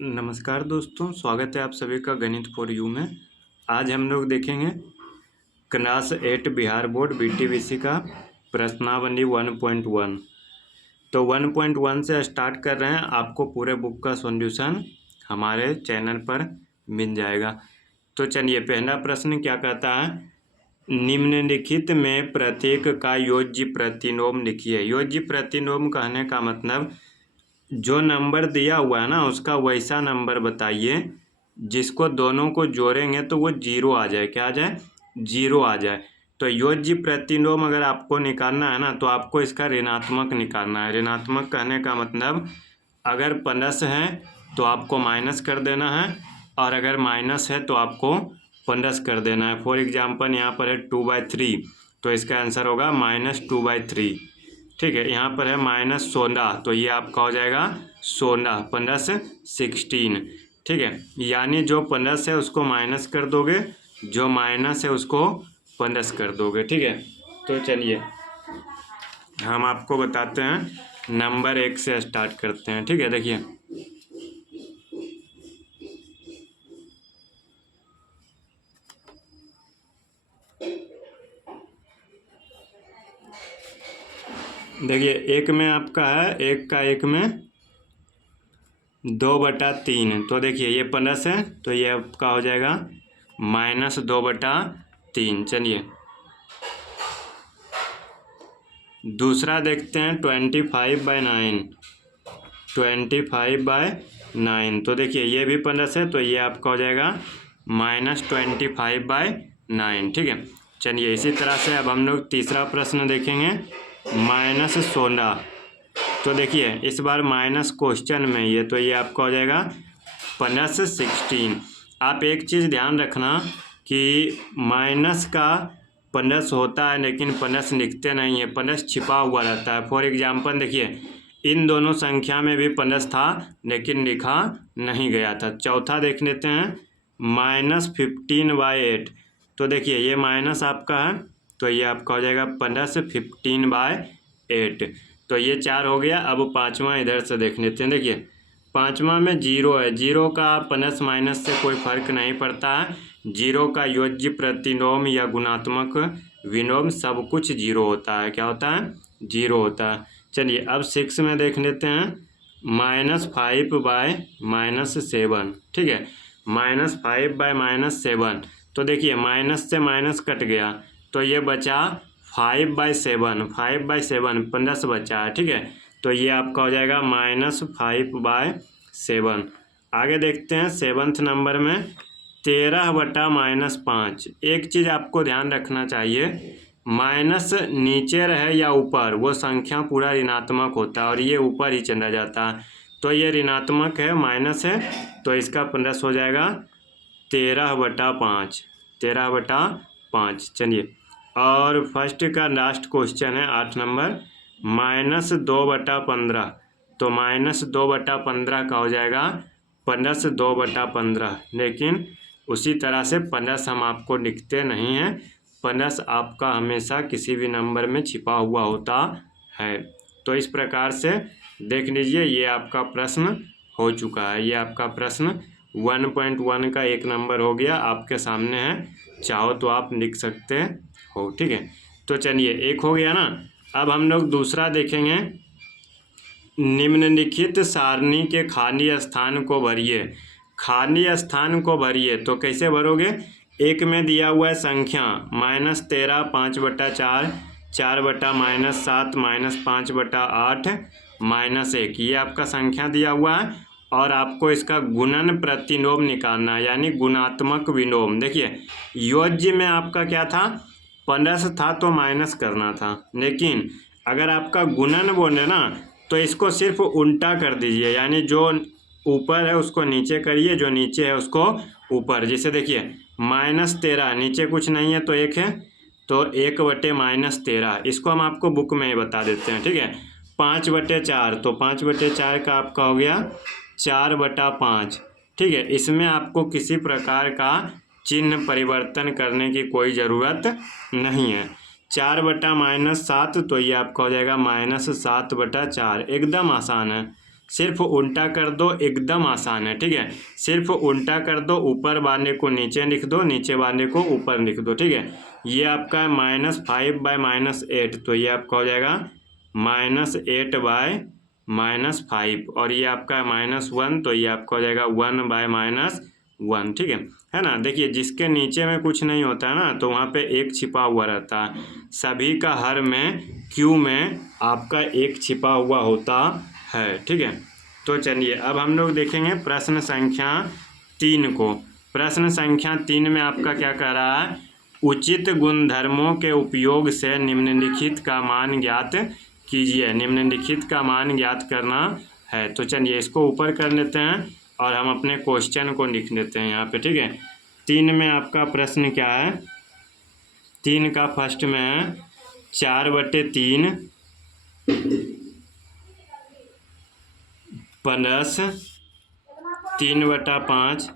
नमस्कार दोस्तों, स्वागत है आप सभी का गणित फॉर यू में। आज हम लोग देखेंगे क्लास 8 बिहार बोर्ड BTBC का प्रश्नावली 1.1। तो 1.1 से स्टार्ट कर रहे हैं। आपको पूरे बुक का सॉल्यूशन हमारे चैनल पर मिल जाएगा। तो चलिए, पहला प्रश्न क्या कहता है, निम्नलिखित में प्रत्येक का योज्य प्रतिलोम लिखिए। योज्य प्रतिलोम कहने का मतलब जो नंबर दिया हुआ है ना, उसका वैसा नंबर बताइए जिसको दोनों को जोड़ेंगे तो वो जीरो आ जाए। क्या आ जाए? जीरो आ जाए। तो योज्य प्रतिलोम अगर आपको निकालना है ना, तो आपको इसका ऋणात्मक निकालना है। ऋणात्मक कहने का मतलब अगर प्लस है तो आपको माइनस कर देना है, और अगर माइनस है तो आपको प्लस कर देना है। फॉर एग्जाम्पल यहाँ पर है 2/3, तो इसका आंसर होगा -2/3। ठीक है, यहाँ पर है -16, तो ये आपका हो जाएगा 16 प्लस 16। ठीक है, यानी जो प्लस है उसको माइनस कर दोगे, जो माइनस है उसको प्लस कर दोगे। ठीक है, तो चलिए हम आपको बताते हैं। नंबर 1 से स्टार्ट करते हैं। ठीक है, देखिए एक में आपका है, एक का एक में 2/3। तो देखिए ये प्लस है तो ये आपका हो जाएगा -2/3। चलिए दूसरा देखते हैं 25/9। 25/9, तो देखिए ये भी प्लस है तो ये आपका हो जाएगा -25/9। ठीक है, चलिए इसी तरह से अब हम लोग तीसरा प्रश्न देखेंगे, -16। तो देखिए इस बार माइनस क्वेश्चन में ये, तो ये आपका हो जाएगा +16। आप एक चीज़ ध्यान रखना कि माइनस का प्लस होता है लेकिन प्लस लिखते नहीं है, प्लस छिपा हुआ रहता है। फॉर एग्जांपल देखिए इन दोनों संख्या में भी प्लस था लेकिन लिखा नहीं गया था। चौथा देख लेते हैं, -15/8। तो देखिए ये माइनस आपका है तो ये आपका हो जाएगा +15/8। तो ये 4 हो गया। अब पाँचवा इधर से देख लेते हैं। देखिए पाँचवा में जीरो है, जीरो का प्लस माइनस से कोई फर्क नहीं पड़ता है। जीरो का योज्य प्रतिलोम या गुणात्मक विलोम सब कुछ जीरो होता है। क्या होता है? जीरो होता है। चलिए अब 6 में देख लेते हैं, -5/-7। ठीक है, -5/-7। तो देखिए माइनस से माइनस कट गया तो ये बचा 5/7। 5/7 प्लस बचा है। ठीक है, तो ये आपका हो जाएगा -5/7। आगे देखते हैं 7th नंबर में 13/-5। एक चीज़ आपको ध्यान रखना चाहिए, माइनस नीचे रहे या ऊपर वो संख्या पूरा ऋणात्मक होता है, और ये ऊपर ही चला जाता है। तो ये ऋणात्मक है, माइनस है, तो इसका प्लस हो जाएगा 13/5। 13/5। चलिए और फर्स्ट का लास्ट क्वेश्चन है 8 नंबर, -2/15। तो -2/15 का हो जाएगा +2/15। लेकिन उसी तरह से प्लस हम आपको लिखते नहीं हैं, प्लस आपका हमेशा किसी भी नंबर में छिपा हुआ होता है। तो इस प्रकार से देख लीजिए, ये आपका प्रश्न हो चुका है। ये आपका प्रश्न 1.1 का 1 नंबर हो गया, आपके सामने है, चाहो तो आप लिख सकते हो। ठीक है, तो चलिए एक हो गया ना। अब हम लोग दूसरा देखेंगे, निम्नलिखित सारणी के खाली स्थान को भरिए। खाली स्थान को भरिए तो कैसे भरोगे? एक में दिया हुआ है संख्या -13 5/4, 4/-7 -5/8 -1, ये आपका संख्या दिया हुआ है, और आपको इसका गुणन प्रतिलोम निकालना है, यानी गुणात्मक विलोम। देखिए योज्य में आपका क्या था, प्लस था तो माइनस करना था, लेकिन अगर आपका गुणन बोले ना तो इसको सिर्फ उल्टा कर दीजिए, यानी जो ऊपर है उसको नीचे करिए, जो नीचे है उसको ऊपर। जैसे देखिए -13, नीचे कुछ नहीं है तो 1 है, तो 1/-13, इसको हम आपको बुक में ही बता देते हैं। ठीक है, 5/4, तो 5/4 का आपका हो गया 4/5। ठीक है, इसमें आपको किसी प्रकार का चिन्ह परिवर्तन करने की कोई ज़रूरत नहीं है। 4/-7, तो ये आपका हो जाएगा -7/4, एकदम आसान है। सिर्फ उल्टा कर दो, एकदम आसान है, ठीक है। सिर्फ उल्टा कर दो, ऊपर वाले को नीचे लिख दो, नीचे वाले को ऊपर लिख दो, ठीक है। ये आपका -5/-8, तो ये आपका हो जाएगा -8/-5, और ये आपका -1, तो ये आपका हो जाएगा 1/-1, ठीक है ना। देखिए जिसके नीचे में कुछ नहीं होता है ना, तो वहाँ पे एक छिपा हुआ रहता है। सभी का हर में क्यू में आपका एक छिपा हुआ होता है, ठीक है। तो चलिए अब हम लोग देखेंगे प्रश्न संख्या 3 को। प्रश्न संख्या 3 में आपका क्या कह रहा है, उचित गुणधर्मों के उपयोग से निम्नलिखित का मान ज्ञात कीजिए। निम्नलिखित का मान ज्ञात करना है। तो चलिए इसको ऊपर कर लेते हैं और हम अपने क्वेश्चन को लिख लेते हैं यहाँ पे, ठीक है। 3 में आपका प्रश्न क्या है, 3 का फर्स्ट में है 4/3 प्लस 3/5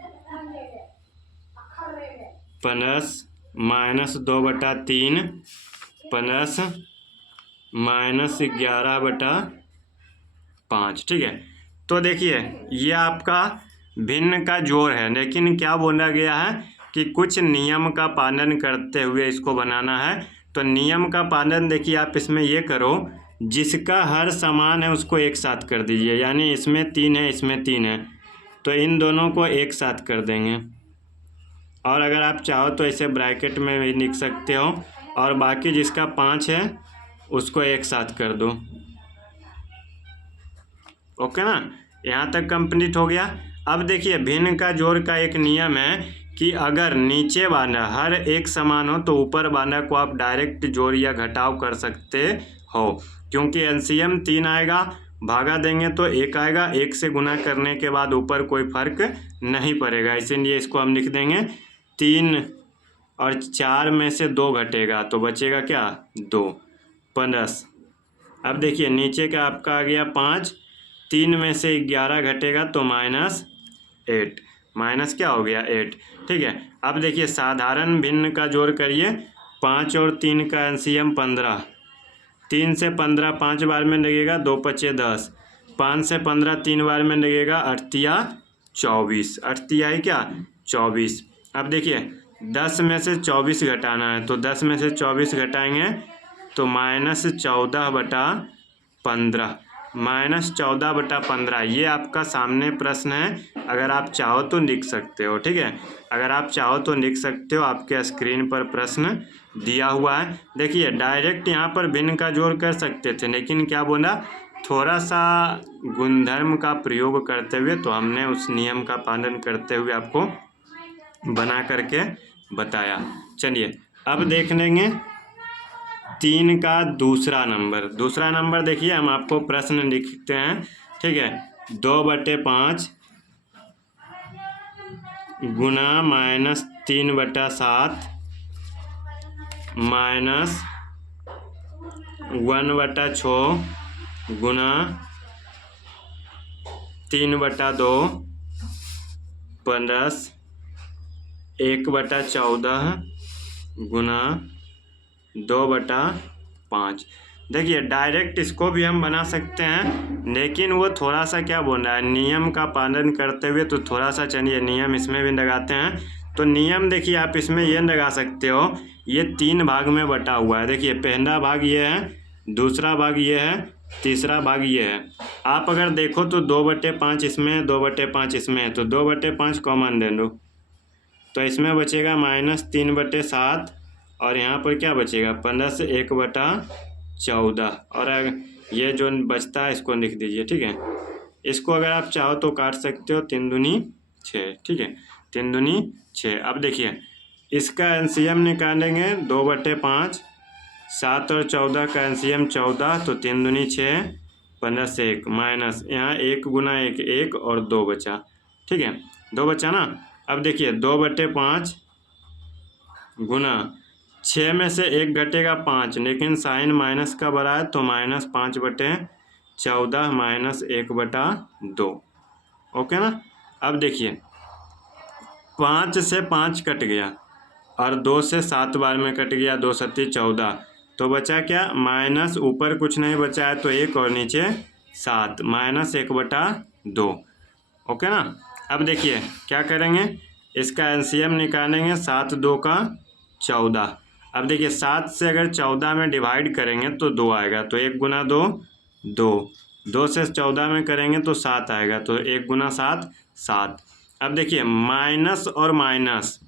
प्लस -2/3 प्लस -11/5, ठीक है। तो देखिए ये आपका भिन्न का जोड़ है, लेकिन क्या बोला गया है कि कुछ नियम का पालन करते हुए इसको बनाना है। तो नियम का पालन देखिए आप इसमें ये करो, जिसका हर समान है उसको एक साथ कर दीजिए, यानी इसमें 3 है, इसमें 3 है, तो इन दोनों को एक साथ कर देंगे। और अगर आप चाहो तो इसे ब्रैकेट में भी लिख सकते हो, और बाकी जिसका 5 है उसको एक साथ कर दो। ओके ना, यहाँ तक कंप्लीट हो गया। अब देखिए भिन्न का जोड़ का एक नियम है कि अगर नीचे वाला हर एक समान हो तो ऊपर वाला को आप डायरेक्ट जोड़ या घटाव कर सकते हो, क्योंकि एलसीएम 3 आएगा, भागा देंगे तो 1 आएगा, 1 से गुना करने के बाद ऊपर कोई फर्क नहीं पड़ेगा, इसीलिए इसको हम लिख देंगे 3 और 4 में से 2 घटेगा तो बचेगा क्या 2 प्लस। अब देखिए नीचे का आपका आ गया 5, 3 में से 11 घटेगा तो -8, माइनस क्या हो गया 8, ठीक है। अब देखिए साधारण भिन्न का जोड़ करिए, 5 और 3 का एलसीएम 15, 3 से 15 5 बार में लगेगा, 2 पचे 10, 5 से 15 3 बार में लगेगा, 8 या 24, 8 है क्या 24। अब देखिए 10 में से 24 घटाना है, तो 10 में से 24 घटाएंगे तो -14/15, -14/15। ये आपका सामने प्रश्न है, अगर आप चाहो तो लिख सकते हो, ठीक है। अगर आप चाहो तो लिख सकते हो, आपके स्क्रीन पर प्रश्न दिया हुआ है। देखिए डायरेक्ट यहाँ पर भिन्न का जोड़ कर सकते थे, लेकिन क्या बोला, थोड़ा सा गुणधर्म का प्रयोग करते हुए, तो हमने उस नियम का पालन करते हुए आपको बना करके बताया। चलिए अब देख लेंगे 3 का दूसरा नंबर देखिए, हम आपको प्रश्न लिखते हैं, ठीक है। 2/5 गुना -3/7 माइनस 1/6 गुना 3/2 प्लस 1/14 गुना 2/5। देखिए डायरेक्ट इसको भी हम बना सकते हैं, लेकिन वो थोड़ा सा क्या बोल रहा है, नियम का पालन करते हुए, तो थोड़ा सा चलिए नियम इसमें भी लगाते हैं। तो नियम देखिए आप इसमें ये लगा सकते हो, ये 3 भाग में बटा हुआ है। देखिए पहला भाग ये है, दूसरा भाग ये है, तीसरा भाग ये है। आप अगर देखो तो 2/5 इसमें, 2/5 इसमें है, तो 2/5 कॉमन ले लो, तो इसमें बचेगा -3/7, और यहाँ पर क्या बचेगा प्लस 1/14, और ये जो बचता है इसको लिख दीजिए, ठीक है। इसको अगर आप चाहो तो काट सकते हो, 3 दूनी 6, ठीक है, 3 दूनी 6। अब देखिए इसका एलसीएम निकालेंगे 2/5, 7 और 14 का एलसीएम 14, तो 3 दूनी 6 प्लस 1 माइनस यहाँ 1 गुना 1 1 और 2 बचा, ठीक है, 2 बचा ना। अब देखिए 2/5 गुना 6 में से 1 घटेगा 5, लेकिन साइन माइनस का बड़ा है, तो -5/14 माइनस 1/2, ओके ना। अब देखिए 5 से 5 कट गया, और 2 से 7 बार में कट गया, 2×7 = 14, तो बचा क्या माइनस, ऊपर कुछ नहीं बचा है तो 1 और नीचे 7 माइनस 1/2। ओके ना। अब देखिए क्या करेंगे, इसका एलसीएम निकालेंगे। 7 2 का 14। अब देखिए 7 से अगर 14 में डिवाइड करेंगे तो 2 आएगा, तो 1 गुना 2 2। 2 से 14 में करेंगे तो 7 आएगा, तो 1 गुना 7 7। अब देखिए माइनस और माइनस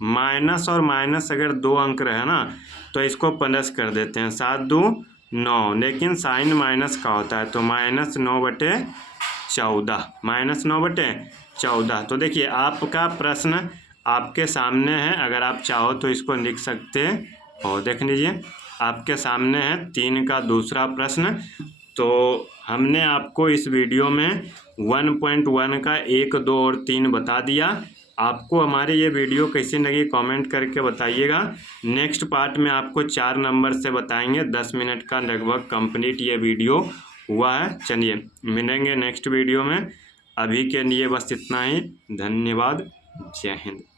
अगर 2 अंक रहे ना तो इसको प्लस कर देते हैं। 7 2 9, लेकिन साइन माइनस का होता है, तो -9/14 -9/14। तो देखिए आपका प्रश्न आपके सामने है, अगर आप चाहो तो इसको लिख सकते हो। देख लीजिए आपके सामने है 3 का दूसरा प्रश्न। तो हमने आपको इस वीडियो में 1.1 का 1 2 और 3 बता दिया। आपको हमारी ये वीडियो कैसी लगी कमेंट करके बताइएगा। नेक्स्ट पार्ट में आपको 4 नंबर से बताएंगे। 10 मिनट का लगभग कंप्लीट ये वीडियो हुआ है। चलिए मिलेंगे नेक्स्ट वीडियो में। अभी के लिए बस इतना ही। धन्यवाद। जय हिंद।